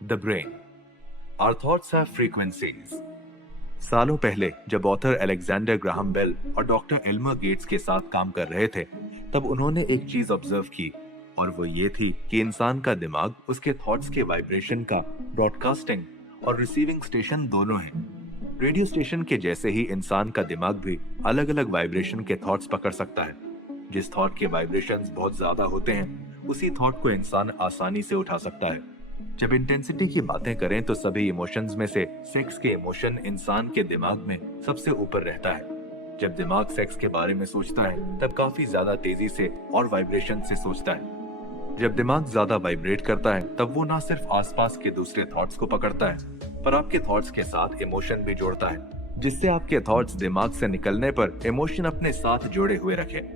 the brain. Our thoughts have frequencies. सालों पहले जब ऑथर अलेक्जेंडर ग्राहम बेल और डॉक्टर एल्मर गेट्स के साथ काम कर रहे थे, तब उन्होंने एक चीज ऑब्जर्व की, और वो ये थी कि इंसान का दिमाग उसके थॉट्स के वाइब्रेशन का ब्रॉडकास्टिंग और रिसीविंग स्टेशन दोनों है। रेडियो स्टेशन के जैसे ही इंसान का दिमाग भी अलग अलग वाइब्रेशन के थॉट्स पकड़ सकता है। जिस थॉट के वाइब्रेशंस बहुत ज्यादा होते हैं, उसी थॉट को इंसान आसानी से उठा सकता है। जब इंटेंसिटी की बातें करें तो सभी इमोशंस में से सेक्स के इमोशन इंसान के दिमाग में सबसे ऊपर रहता है। जब दिमाग सेक्स के बारे में सोचता है, तब काफी ज्यादा तेजी से और वाइब्रेशन से सोचता है। जब दिमाग ज्यादा वाइब्रेट करता है, तब वो ना सिर्फ आसपास के दूसरे थॉट्स को पकड़ता है, पर आपके थॉट्स के साथ इमोशन भी जोड़ता है, जिससे आपके थॉट्स दिमाग से निकलने पर इमोशन अपने साथ जोड़े हुए रखे।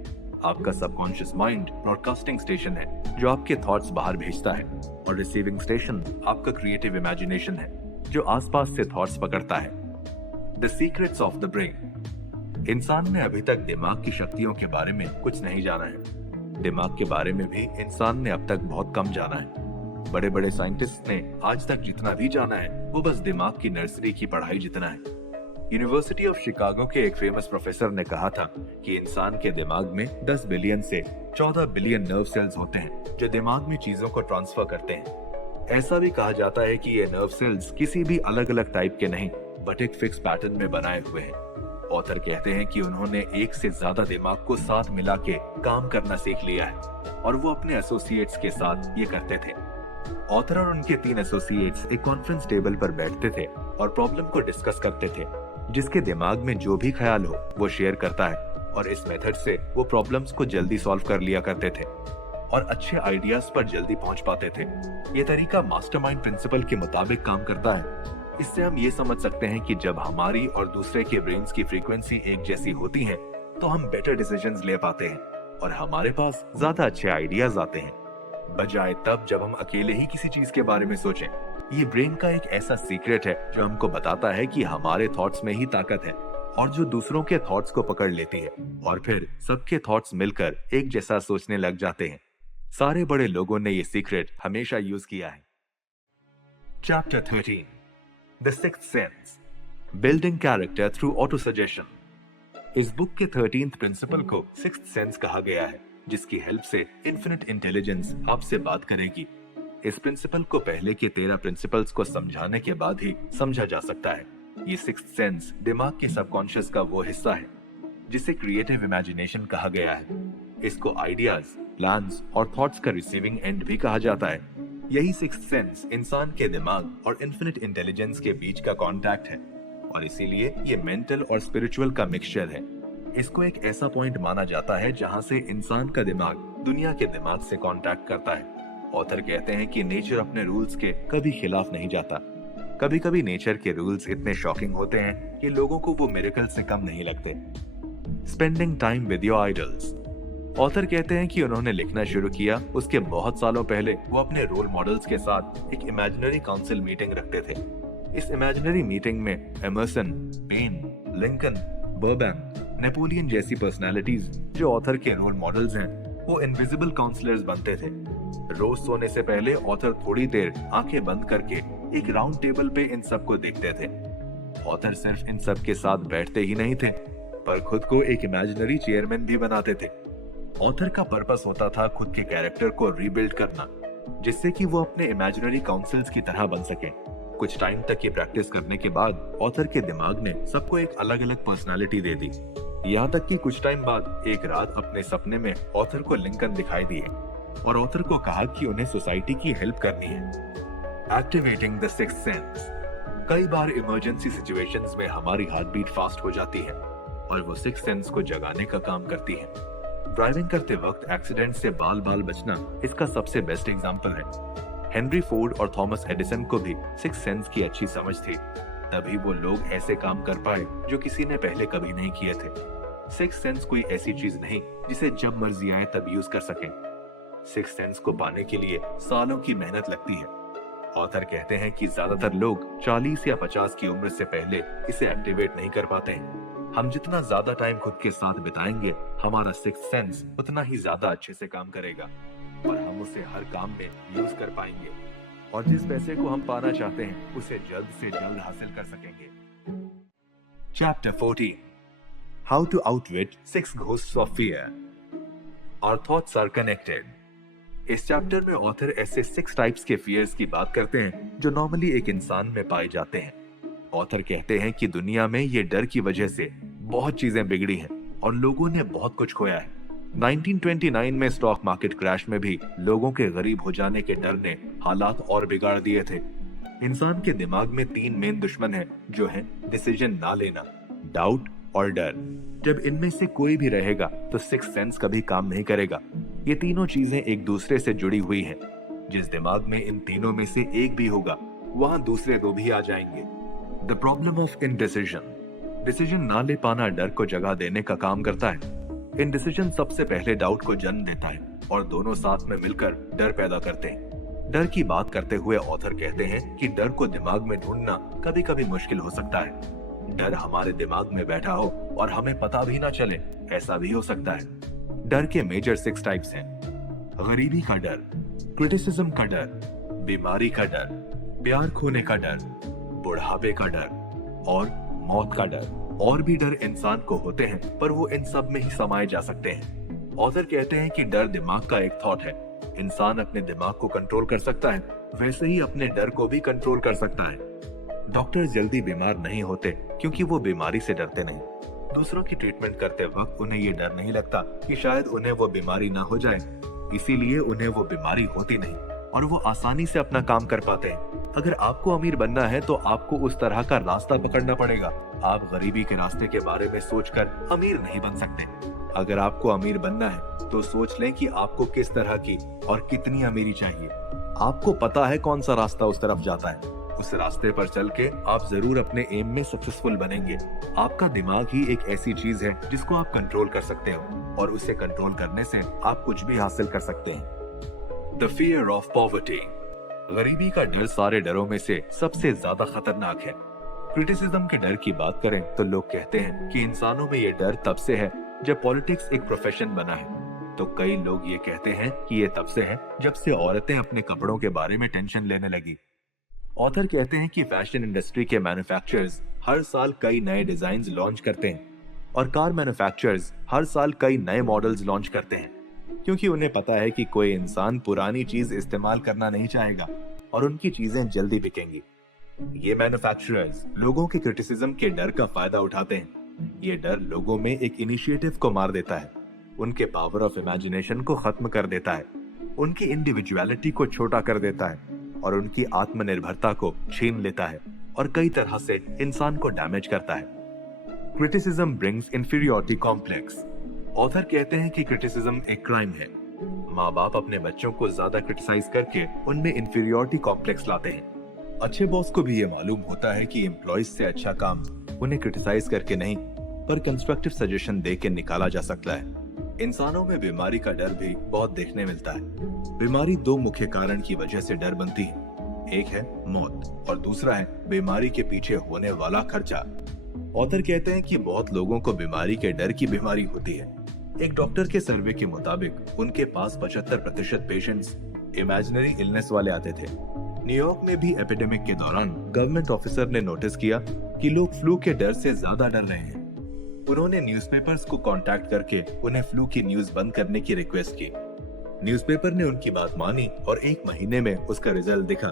आपका सबकॉन्शियस माइंड ब्रॉडकास्टिंग स्टेशन है जो आपके थॉट्स बाहर भेजता है, और रिसीविंग स्टेशन आपका क्रिएटिव इमेजिनेशन है जो आसपास से थॉट्स पकड़ता है। The secrets of the brain. इंसान ने अभी तक दिमाग की शक्तियों के बारे में कुछ नहीं जाना है। दिमाग के बारे में भी इंसान ने अब तक बहुत कम जाना है। बड़े बड़े साइंटिस्ट ने आज तक जितना भी जाना है, वो बस दिमाग की नर्सरी की पढ़ाई जितना है। यूनिवर्सिटी ऑफ शिकागो के एक फेमस प्रोफेसर ने कहा था कि इंसान के दिमाग में 10 बिलियन से 14 बिलियन नर्व सेल्स होते हैं जो दिमाग में चीजों को ट्रांसफर करते हैं। ऐसा भी कहा जाता है कि ये नर्व सेल्स किसी भी अलग अलग टाइप के नहीं, बट एक फिक्स पैटर्न में बनाए हुए हैं। ऑथर कहते हैं कि उन्होंने एक से ज्यादा दिमाग को साथ मिला के काम करना सीख लिया है, और वो अपने एसोसिएट्स के साथ ये करते थे। ऑथर और उनके 3 एसोसिएट्स एक कॉन्फ्रेंस टेबल पर बैठते थे और प्रॉब्लम को डिस्कस करते थे। जिसके दिमाग में जो भी ख्याल हो वो शेयर करता है, और इस मेथड से वो प्रॉब्लम्स को जल्दी सॉल्व कर लिया करते थे और अच्छे आइडियाज पर जल्दी पहुंच पाते थे। ये तरीका मास्टरमाइंड प्रिंसिपल के मुताबिक काम करता है। इससे हम ये समझ सकते हैं कि जब हमारी और दूसरे के ब्रेन्स की फ्रीक्वेंसी एक जैसी होती है, तो हम बेटर डिसीजंस ले पाते हैं और हमारे पास ज्यादा अच्छे आइडियाज आते हैं, बजाय तब जब हम अकेले ही किसी चीज के बारे में सोचें। ये ब्रेन का एक ऐसा सीक्रेट है जो हमको बताता है कि हमारे थॉट्स में ही ताकत है और जो दूसरों के थॉट्स को पकड़ लेती है और फिर सबके थॉट्स मिलकर एक जैसा सोचने लग जाते हैं। सारे बड़े लोगों ने ये सीक्रेट हमेशा यूज किया है। Chapter 13, the sixth sense, building character through auto suggestion. इस बुक के 13th प्रिंसिपल को सिक्स्थ सेंस कहा गया है, जिसकी हेल्प से इन्फिनिट इंटेलिजेंस आपसे बात करेगी। इस प्रिंसिपल को पहले के 13 प्रिंसिपल्स को समझाने के बाद ही समझा जा सकता है। ये सिक्स्थ सेंस दिमाग के सबकॉन्शियस का वो हिस्सा है जिसे क्रिएटिव इमेजिनेशन कहा गया है। इसको आइडियाज, प्लान्स और थॉट्स का रिसीविंग एंड भी कहा जाता है। यही सिक्स्थ सेंस इंसान के दिमाग और इन्फिनिट इंटेलिजेंस के बीच का कॉन्टैक्ट है और इसीलिए ये मेंटल और स्पिरिचुअल का मिक्सचर है। इसको एक ऐसा पॉइंट माना जाता है जहां से इंसान का दिमाग दुनिया के दिमाग से कॉन्टैक्ट करता है। ऑथर कहते हैं कि नेचर अपने रूल्स के कभी खिलाफ नहीं जाता। कभी कभी नेचर के रूल्स इतने शॉकिंग होते हैं कि लोगों को वो मिरेकल से कम नहीं लगते। Spending time with your idols. Author कहते हैं कि उन्होंने लिखना शुरू किया उसके बहुत सालों पहले वो अपने रोल मॉडल्स के साथ एक इमेजिनरी काउंसिल मीटिंग रखते थे। इस इमेजिनरी मीटिंग में Emerson, Paine, Lincoln, Burbank, Napoleon जैसी पर्सनालिटीज जो ऑथर के रोल मॉडल्स हैं, वो इनविजिबल काउंसलर्स बनते थे। रोज सोने से पहले ऑथर थोड़ी देर आंखें बंद करके एक राउंड टेबल पे इन सब को देखते थे। ऑथर सिर्फ इन सब के साथ बैठते ही नहीं थे, पर खुद को एक इमेजिनरी चेयरमैन भी बनाते थे। ऑथर का पर्पस होता था खुद के कैरेक्टर को रीबिल्ड करना, जिससे कि वो अपने इमेजिनरी काउंसिल्स की तरह बन सके। कुछ टाइम तक ये प्रैक्टिस करने के बाद ऑथर के दिमाग ने सबको एक अलग अलग पर्सनालिटी दे दी। यहाँ तक कि कुछ टाइम बाद एक रात अपने सपने में ऑथर को लिंकन दिखाई दिए और ऑथर को कहा कि उन्हें सोसाइटी की हेल्प करनी है। Activating the sixth sense. कई बार इमरजेंसी सिचुएशंस में हमारी हार्ट बीट फास्ट हो जाती है और वो सिक्स्थ सेंस को जगाने का काम करती है। ड्राइविंग करते वक्त एक्सीडेंट से बाल बाल बचना इसका सबसे बेस्ट एग्जाम्पल है। हेनरी फोर्ड और थॉमस एडिसन को भी सिक्स्थ सेंस की अच्छी समझ थी, तभी वो लोग ऐसे काम कर पाए जो किसी ने पहले कभी नहीं किए थे। सिक्स्थ सेंस कोई ऐसी चीज नहीं जिसे जब मर्जी आए तब यूज कर सकें। सिक्स्थ सेंस को पाने के लिए सालों की मेहनत लगती है। ऑथर कहते हैं कि ज्यादातर लोग 40 या 50 की उम्र से पहले इसे एक्टिवेट नहीं कर पाते हैं। हम जितना ज्यादा टाइम खुद के साथ बिताएंगे, हमारा सिक्स्थ सेंस उतना ही ज्यादा अच्छे से काम करेगा और हम उसे हर काम में यूज कर पाएंगे और जिस पैसे को हम पाना चाहते हैं उसे जल्द से जल्द हासिल कर सकेंगे। Chapter 14, how to outwit 6 ghosts of fear. Our thoughts are connected. इस चैप्टर में ऑथर ऐसे 6 टाइप्स के फियर्स की बात करते हैं जो नॉर्मली एक इंसान में पाए जाते हैं। ऑथर कहते हैं कि दुनिया में ये डर की वजह से बहुत चीजें बिगड़ी हैं और लोगों ने बहुत कुछ खोया है। 1929 में स्टॉक मार्केट क्रैश में भी लोगों के गरीब हो जाने के डर ने हालात और बिगाड़ दिए थे। इंसान के दिमाग में 3 मेन दुश्मन हैं, जो हैं डिसीजन ना लेना, डाउट और डर। जब इनमें से कोई भी रहेगा तो सिक्स्थ सेंस कभी काम नहीं करेगा। ये तीनों चीजें एक दूसरे से जुड़ी हुई हैं। जिस दिमाग में इन तीनों में से एक भी होगा, वहां दूसरे 2 भी आ जाएंगे। The problem of indecision. Decision ना ले पाना डर को जगह देने का काम करता है। इनडिसीजन सबसे पहले डाउट को जन्म देता है और दोनों साथ में मिलकर डर पैदा करते हैं। डर की बात करते हुए ऑथर कहते हैं कि डर को दिमाग में ढूंढना कभी कभी मुश्किल हो सकता है। डर हमारे दिमाग में बैठा हो और हमें पता भी ना चले, ऐसा भी हो सकता है। डर के मेजर 6 टाइप्स हैं। गरीबी का डर, क्रिटिसिज्म का डर, बीमारी का डर, प्यार खोने का डर, बुढ़ापे का डर और मौत का डर। और भी डर इंसान को होते हैं, पर वो इन सब में ही समाये जा सकते हैं। ऑथर कहते हैं कि डर दिमाग का एक थॉट है। इंसान अपने दिमाग को कंट्रोल कर सकता है, वैसे ही अपने डर को भी कंट्रोल कर सकता है। डॉक्टर जल्दी बीमार नहीं होते क्योंकि वो बीमारी से डरते नहीं। दूसरों की ट्रीटमेंट करते वक्त उन्हें ये डर नहीं लगता कि शायद उन्हें वो बीमारी ना हो जाए, इसीलिए उन्हें वो बीमारी होती नहीं और वो आसानी से अपना काम कर पाते हैं। अगर आपको अमीर बनना है तो आपको उस तरह का रास्ता पकड़ना पड़ेगा। आप गरीबी के रास्ते के बारे में सोचकर अमीर नहीं बन सकते। अगर आपको अमीर बनना है तो सोच लें कि आपको किस तरह की और कितनी अमीरी चाहिए। आपको पता है कौन सा रास्ता उस तरफ जाता है। उस रास्ते पर चल के आप जरूर अपने एम में सक्सेसफुल बनेंगे। आपका दिमाग ही एक ऐसी चीज है जिसको आप कंट्रोल कर सकते हो और उसे कंट्रोल करने से आप कुछ भी हासिल कर सकते हैं। द फियर ऑफ पॉवर्टी, गरीबी का डर सारे डरों में से सबसे ज्यादा खतरनाक है। क्रिटिसिज्म के डर की बात करें तो लोग कहते हैं कि इंसानों में ये डर तब से है जब पॉलिटिक्स एक प्रोफेशन बना है। तो कई लोग ये कहते हैं कि ये तब से है जब से औरतें अपने कपड़ों के बारे में टेंशन लेने लगी। ऑथर कहते हैं कि फैशन इंडस्ट्री के मैन्युफैक्चरर्स हर साल कई नए डिजाइन लॉन्च करते हैं और कार मैन्युफैक्चरर्स हर साल कई नए मॉडल्स लॉन्च करते हैं, क्योंकि उन्हें पता है कि कोई इंसान पुरानी चीज इस्तेमाल करना नहीं चाहेगा और उनकी चीजें जल्दी बिकेंगी। ये मैन्युफैक्चरर्स लोगों के क्रिटिसिज्म के डर का फायदा उठाते हैं। ये डर लोगों में एक इनिशिएटिव को मार देता है, उनके पावर ऑफ इमेजिनेशन को खत्म कर देता है, उनकी इंडिविजुअलिटी को छोटा कर देता है और उनकी आत्मनिर्भरता को छीन लेता है और कई तरह से इंसान को डैमेज करता है। Criticism brings inferiority complex. Author कहते हैं कि क्रिटिसिज्म एक क्राइम है। माँ बाप अपने बच्चों को ज्यादा क्रिटिसाइज करके उनमें इंफीरियरिटी कॉम्प्लेक्स लाते हैं। अच्छे बॉस को भी ये मालूम होता है कि एम्प्लॉइज से अच्छा काम उन्हें क्रिटिसाइज करके नहीं पर कंस्ट्रक्टिव सजेशन देके निकाला जा सकता है। इंसानों में बीमारी का डर भी बहुत देखने मिलता है। बीमारी दो मुख्य कारण की वजह से डर बनती है, एक है मौत और दूसरा है बीमारी के पीछे होने वाला खर्चा। ऑथर कहते हैं कि बहुत लोगों को बीमारी के डर की बीमारी होती है। एक डॉक्टर के सर्वे के मुताबिक उनके पास 75% पेशेंट्स इमेजिनरी इलनेस वाले आते थे। न्यूयॉर्क में भी एपिडेमिक के दौरान गवर्नमेंट ऑफिसर ने नोटिस किया कि लोग फ्लू के डर से ज्यादा डर रहे हैं। उन्होंने न्यूज़पेपर्स को कांटेक्ट करके उन्हें फ्लू की न्यूज बंद करने की रिक्वेस्ट की। न्यूज़पेपर ने उनकी बात मानी और 1 महीने में उसका रिजल्ट दिखा।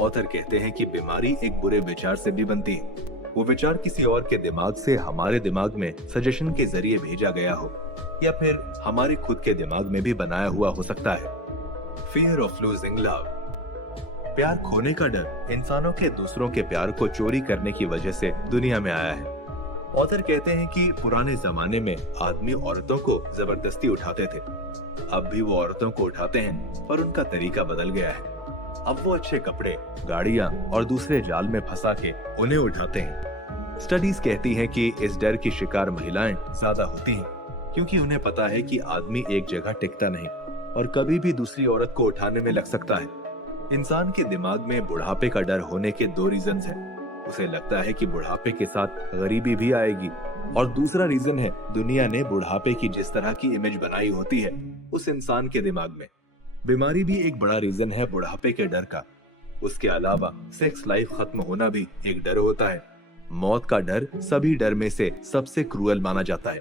ऑथर कहते हैं कि बीमारी एक बुरे विचार से भी बनती है। वो विचार किसी और के दिमाग से हमारे दिमाग में सजेशन के जरिए भेजा गया हो या फिर हमारे खुद के दिमाग में भी बनाया हुआ हो सकता है। फियर ऑफ लूजिंग लव, प्यार खोने का डर इंसानों के दूसरों के प्यार को चोरी करने की वजह से दुनिया में आया है। ऑथर कहते हैं कि पुराने जमाने में आदमी औरतों को जबरदस्ती उठाते थे, अब भी वो औरतों को उठाते हैं पर उनका तरीका बदल गया है। अब वो अच्छे कपड़े, गाड़ियां और दूसरे जाल में फंसा के उन्हें उठाते हैं। स्टडीज कहती हैं कि इस डर की शिकार महिलाएं ज्यादा होती हैं, क्योंकि उन्हें पता है कि आदमी एक जगह टिकता नहीं और कभी भी दूसरी औरत को उठाने में लग सकता है। इंसान के दिमाग में बुढ़ापे का डर होने के 2 रीजंस हैं। उसे लगता है कि बुढ़ापे के साथ गरीबी भी आएगी और दूसरा रीजन है दुनिया ने बुढ़ापे की जिस तरह की इमेज बनाई होती है उस इंसान के दिमाग में। बीमारी भी एक बड़ा रीजन है बुढ़ापे के डर का। उसके अलावा सेक्स लाइफ खत्म होना भी एक डर होता है। मौत का डर सभी डर में से सबसे क्रूअल माना जाता है।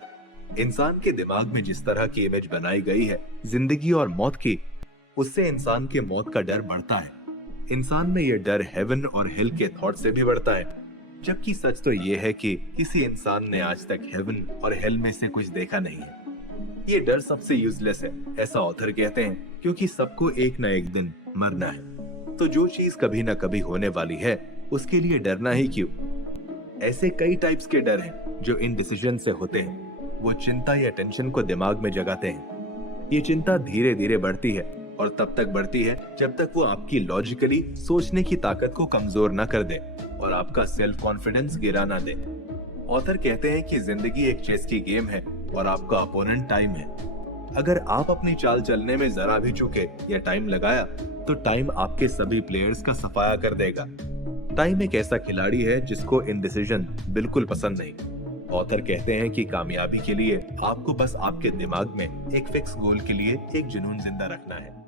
इंसान के दिमाग में जिस तरह की इमेज बनाई गई है जिंदगी और मौत की, उससे इंसान के मौत का डर बढ़ता है। इंसान में यह डर हेवन और हेल के थॉट से भी बढ़ता है, जबकि सच तो यह है कि किसी इंसान ने आज तक हेवन और हेल में से कुछ देखा नहीं है। ये डर सबसे यूजलेस है, ऐसा ऑथर कहते हैं, क्योंकि सबको एक न एक दिन मरना है। तो जो चीज कभी न कभी होने वाली है उसके लिए डरना ही क्यों। ऐसे कई टाइप्स के डर हैं जो इनडिसीजन से होते हैं। वो चिंता या टेंशन को दिमाग में जगाते हैं। ये चिंता धीरे धीरे बढ़ती है और तब तक बढ़ती है जब तक वो आपकी लॉजिकली सोचने की ताकत को कमजोर न कर दे और आपका सेल्फ कॉन्फिडेंस गिरा ना दे। ऑथर कहते हैं कि जिंदगी एक चेस की गेम है और आपका अपोनेंट टाइम है। अगर आप अपनी चाल चलने में जरा भी चूके या टाइम लगाया तो टाइम आपके सभी प्लेयर्स का सफाया कर देगा। टाइम एक ऐसा खिलाड़ी है जिसको इनडिसीजन बिल्कुल पसंद नहीं। ऑथर कहते हैं कि कामयाबी के लिए आपको बस आपके दिमाग में एक फिक्स गोल के लिए एक जुनून जिंदा रखना है।